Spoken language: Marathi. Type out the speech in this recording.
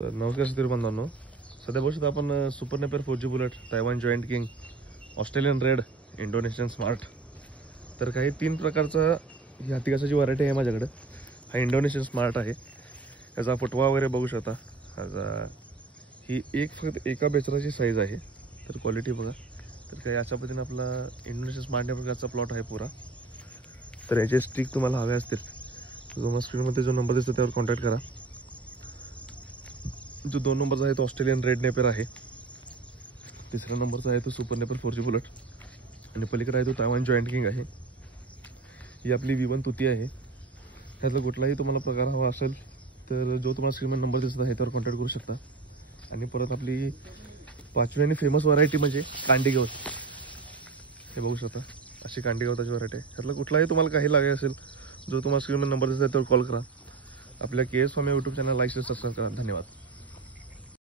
तर नमस्कार शेतकरी बांधवांनो, सध्या बघू शकता आपण super Napier 4G bullet, Taiwan joint king, Australian red, Indonesian smart. तर काही 3 प्रकारचा ही हत्तीकासाची व्हरायटी आहे माझ्याकडे. हा इंडोनेशियन स्मार्ट आहे. याचा फुटवा वगैरे बघू शकता. ही फक्त एका बेचराची साईज आहे. तर क्वालिटी बघा. तर काही अशा पद्धतीने आपला इंडोनेशियन स्मार्ट या प्रकारचा प्लॉट आहे पुरा. तर याचे स्टिक तुम्हाला हवे असतील तर तुम्हाला स्क्रीनमध्ये जो नंबर दिसतो त्यावर कॉन्टॅक्ट करा. जो 2 नंबरचा आहे तो ऑस्ट्रेलियन रेड नेपियर आहे. तिसऱ्या नंबरचा आहे तो सुपर नेपियर 4G बुलेट आणि पलीकडे आहे तो तायवान जॉईंट किंग आहे. ही आपली V1 तुती आहे. ह्यातला कुठलाही तुम्हाला प्रकार हवा असेल तर जो तुम्हाला स्क्रीनवर नंबर दिसत आहे त्यावर कॉन्टॅक्ट करू शकता. आणि परत आपली 5वी आणि फेमस व्हरायटी म्हणजे कांडीगवत. हे बघू शकता, अशी कांडीगवताची व्हरायटी आहे. ह्यातला कुठलाही तुम्हाला काही लागेल असेल जो तुम्हाला स्क्रीनवर नंबर दिसत आहे त्यावर कॉल करा. आपल्या KS फार्म या YouTube channel like share subscribe करा. धन्यवाद.